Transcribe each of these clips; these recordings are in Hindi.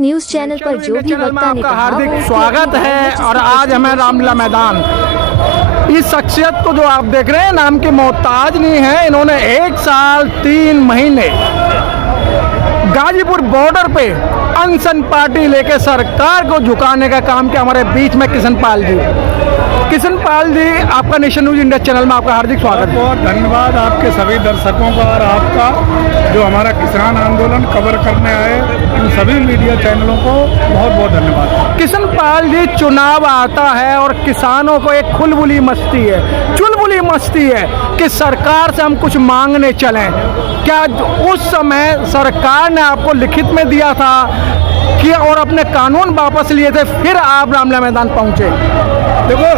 न्यूज चैनल पर जो भी वक्ता ने आपका कहा हार्दिक वो स्वागत है। और आज हमें रामलीला मैदान, इस शख्सियत को जो आप देख रहे हैं नाम के मोहताज नहीं है। इन्होंने 1 साल 3 महीने गाजीपुर बॉर्डर पे अनशन पार्टी लेके सरकार को झुकाने का काम किया। हमारे बीच में किशन पाल जी, आपका नेशन न्यूज इंडिया चैनल में आपका हार्दिक स्वागत है। बहुत धन्यवाद आपके सभी दर्शकों का और आपका जो हमारा किसान आंदोलन कवर करने आए इन सभी मीडिया चैनलों को बहुत बहुत धन्यवाद। किशन पाल जी, चुनाव आता है और किसानों को एक चुलबुली मस्ती है कि सरकार से हम कुछ मांगने चलें। क्या उस समय सरकार ने आपको लिखित में दिया था कि और अपने कानून वापस लिए थे, फिर आप रामलीला मैदान पहुंचे? देखो,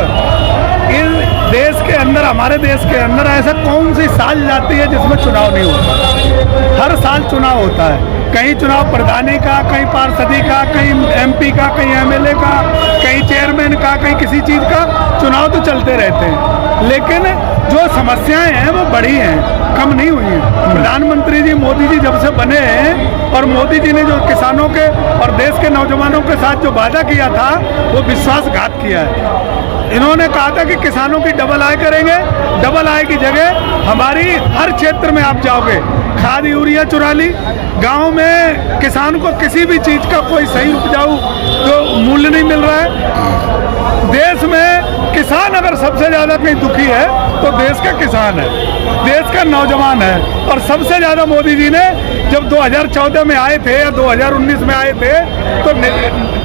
इस देश के अंदर, हमारे देश के अंदर ऐसा कौन सी साल जाती है जिसमें चुनाव नहीं होता? हर साल चुनाव होता है। कहीं चुनाव प्रधानी का, कहीं पार्षदी का, कहीं एमपी का, कहीं एमएलए का, कहीं चेयरमैन का, कहीं किसी चीज़ का चुनाव तो चलते रहते हैं। लेकिन जो समस्याएं हैं वो बड़ी हैं, कम नहीं हुई हैं। प्रधानमंत्री जी मोदी जी जब से बने हैं और मोदी जी ने जो किसानों के और देश के नौजवानों के साथ जो वादा किया था वो विश्वासघात किया है। इन्होंने कहा था कि किसानों की डबल आय करेंगे। डबल आय की जगह हमारी हर क्षेत्र में आप जाओगे, खाद यूरिया चुरा ली। गांव में किसान को किसी भी चीज़ का कोई सही उपजाऊ जो मूल्य नहीं मिल रहा है। देश में किसान अगर सबसे ज़्यादा कहीं दुखी है तो देश का किसान है, देश का नौजवान है। और सबसे ज़्यादा मोदी जी ने जब 2014 में आए थे या 2019 में आए थे तो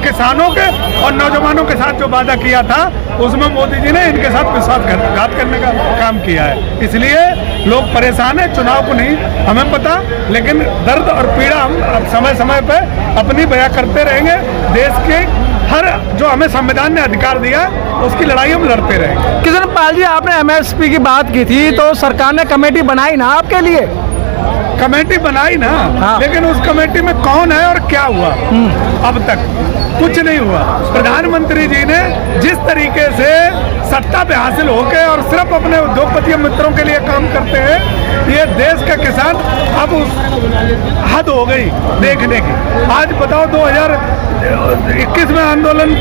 किसानों के और नौजवानों के साथ जो वादा किया था उसमें मोदी जी ने इनके साथ विश्वासघात करने का काम किया है। इसलिए लोग परेशान हैं। चुनाव को नहीं हमें पता, लेकिन दर्द और पीड़ा हम समय समय पे अपनी बयां करते रहेंगे। देश के हर जो हमें संविधान ने अधिकार दिया उसकी लड़ाई हम लड़ते रहेंगे। किशन पाल जी, आपने एमएसपी की बात की थी तो सरकार ने कमेटी बनाई ना आपके लिए? कमेटी बनाई ना, हाँ। लेकिन उस कमेटी में कौन है और क्या हुआ? अब तक कुछ नहीं हुआ। प्रधानमंत्री जी ने जिस तरीके से सत्ता पे हासिल होके और सिर्फ अपने उद्योगपति मित्रों के लिए काम करते हैं, ये देश का किसान अब हद हो गई देखने की। आज बताओ, 2021 में आंदोलन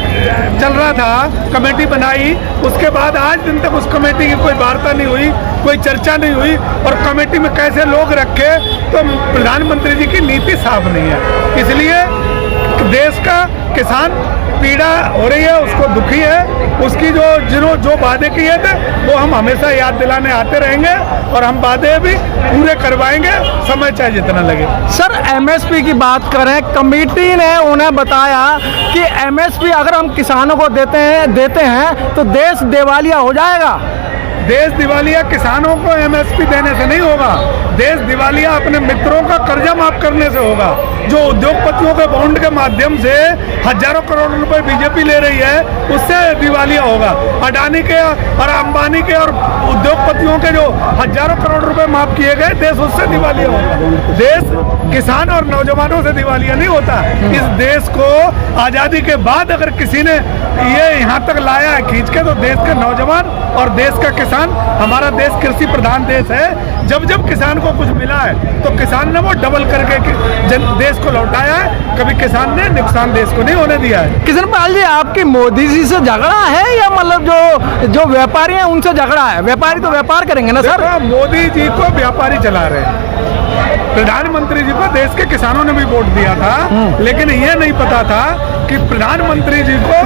चल रहा था, कमेटी बनाई, उसके बाद आज दिन तक उस कमेटी की कोई वार्ता नहीं हुई, कोई चर्चा नहीं हुई। और कमेटी में कैसे लोग रखे तो प्रधानमंत्री जी की नीति साफ नहीं है। इसलिए देश का किसान पीड़ा हो रही है, उसको दुखी है। उसकी जो वादे किए थे वो हम हमेशा याद दिलाने आते रहेंगे और हम वादे भी पूरे करवाएंगे, समय चाहे जितना लगे। सर, एमएसपी की बात करें, कमेटी ने उन्हें बताया कि एमएसपी अगर हम किसानों को देते हैं तो देश दिवालिया हो जाएगा। देश दिवालिया किसानों को एमएसपी देने से नहीं होगा। देश दिवालिया अपने मित्रों का कर्जा माफ करने से होगा। जो उद्योगपतियों के बॉन्ड के माध्यम से हजारों करोड़ रुपए बीजेपी ले रही है, उससे दिवालिया होगा। अडानी के और अंबानी के और उद्योगपतियों के जो हजारों करोड़ रुपए माफ किए गए, देश उससे दिवालिया होगा। देश किसान और नौजवानों से दिवालिया नहीं होता। इस देश को आज़ादी के बाद अगर किसी ने ये यहाँ तक लाया है खींच के, तो देश के नौजवान और देश का किसान। हमारा देश कृषि प्रधान देश है। जब जब किसान को कुछ मिला है तो किसान ने वो डबल करके देश को लौटाया है। कभी किसान ने नुकसान देश को नहीं होने दिया है। किशन पाल जी, आपकी मोदी जी से झगड़ा है या मतलब जो व्यापारी हैं उनसे झगड़ा है? व्यापारी तो व्यापार करेंगे ना सर। मोदी जी को व्यापारी चला रहे हैं। प्रधानमंत्री जी को देश के किसानों ने भी वोट दिया था, लेकिन ये नहीं पता था कि प्रधानमंत्री जी को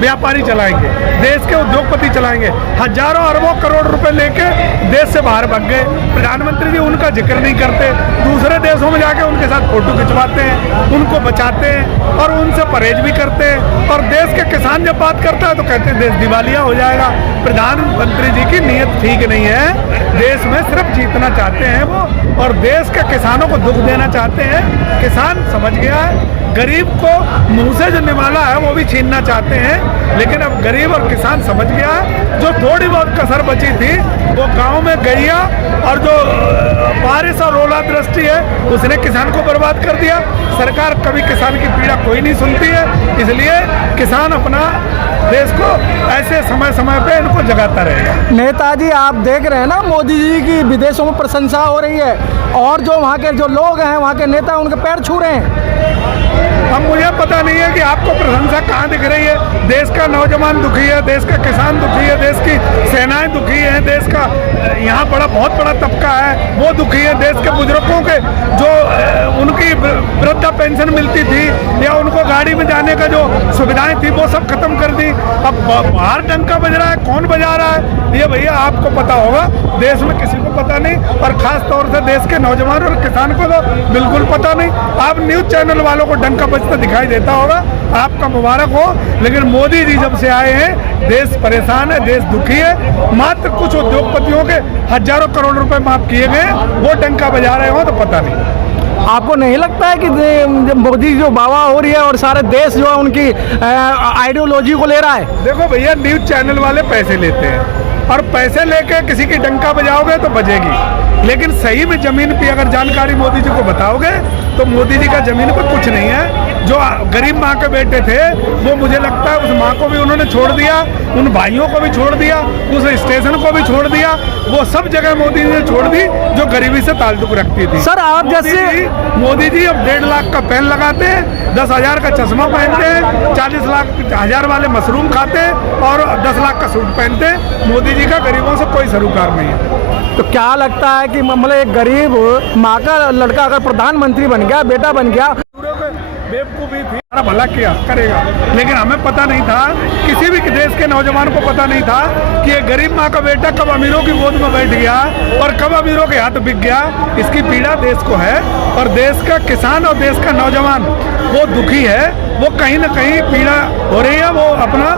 व्यापारी चलाएंगे, देश के उद्योगपति चलाएंगे। हजारों अरबों करोड़ रुपए लेके देश से बाहर भाग गए। प्रधानमंत्री जी उनका जिक्र नहीं करते, दूसरे देशों में जाके उनके साथ फोटो खिंचवाते हैं, उनको बचाते हैं और उनसे परहेज भी करते हैं। और देश के किसान जब बात करता है तो कहते हैं देश दिवालिया हो जाएगा। प्रधानमंत्री जी की नीयत ठीक नहीं है। देश में सिर्फ जीतना चाहते हैं वो, और देश के किसानों को दुख देना चाहते हैं। किसान समझ गया है, गरीब को मुंह से जो निवाला है वो भी छीनना चाहते हैं। लेकिन अब गरीब और किसान समझ गया है। जो थोड़ी बहुत कसर बची थी वो गांव में गैया और जो बारिश और ओलावृष्टि है उसने किसान को बर्बाद कर दिया। सरकार कभी किसान की पीड़ा कोई नहीं सुनती है। इसलिए किसान अपना देश को ऐसे समय समय पे इनको जगाता रहेगा। नेताजी, आप देख रहे हैं ना, मोदी जी की विदेशों में प्रशंसा हो रही है और जो वहाँ के जो लोग हैं, वहाँ के नेता उनके पैर छू रहे हैं। अब मुझे पता नहीं है कि आपको प्रशंसा कहाँ दिख रही है। देश का नौजवान दुखी है, देश का किसान दुखी है, देश की सेनाएं दुखी हैं, देश का यहाँ बहुत बड़ा तबका है वो दुखी है, देश के बुजुर्गों के जो उनकी वृद्धा पेंशन मिलती थी या उनको गाड़ी में जाने का जो सुविधाएं थी वो सब खत्म कर दी। अब बाहर डंका बज रहा है, कौन बजा रहा है ये भैया आपको पता होगा, देश में किसी को पता नहीं, और खास तौर से देश के नौजवान और किसान को तो बिल्कुल पता नहीं। आप न्यूज चैनल वालों को डंका बजता दिखाई देता होगा, आपका मुबारक हो। लेकिन मोदी जी जब से आए हैं देश परेशान है, देश दुखी है। मात्र कुछ उद्योगपतियों के हजारों करोड़ रुपए माफ किए गए, वो डंका बजा रहे हो तो पता नहीं। आपको नहीं लगता है कि मोदी जो बाबा हो रही है और सारे देश जो है उनकी आइडियोलॉजी को ले रहा है? देखो भैया, न्यूज चैनल वाले पैसे लेते हैं और पैसे लेके किसी की डंका बजाओगे तो बजेगी, लेकिन सही में जमीन पे अगर जानकारी मोदी जी को बताओगे तो मोदी जी का जमीन पर कुछ नहीं है। जो गरीब माँ के बेटे थे वो मुझे लगता है उस माँ को भी उन्होंने छोड़ दिया, उन भाइयों को भी छोड़ दिया, उस स्टेशन को भी छोड़ दिया, वो सब जगह मोदी जी ने छोड़ दी जो गरीबी से ताल्लुक रखती थी। सर आप जैसे मोदी जी अब 1.5 लाख का पेन लगाते हैं, 10,000 का चश्मा पहनते हैं, 40,000 वाले मशरूम खाते हैं और 10 लाख का सूट पहनते हैं। मोदी जी का गरीबों से कोई सरोकार नहीं है। तो क्या लगता है कि मतलब एक गरीब माँ का लड़का अगर प्रधानमंत्री बन गया, बेटा बन गया, बेवकूफ़ी थी, हमारा भला किया करेगा, लेकिन हमें पता नहीं था, किसी भी देश के नौजवान को पता नहीं था कि ये गरीब माँ का बेटा कब अमीरों की गोद में बैठ गया और कब अमीरों के हाथ बिक गया। इसकी पीड़ा देश को है और देश का किसान और देश का नौजवान वो दुखी है, वो कहीं ना कहीं पीड़ा हो रही है, वो अपना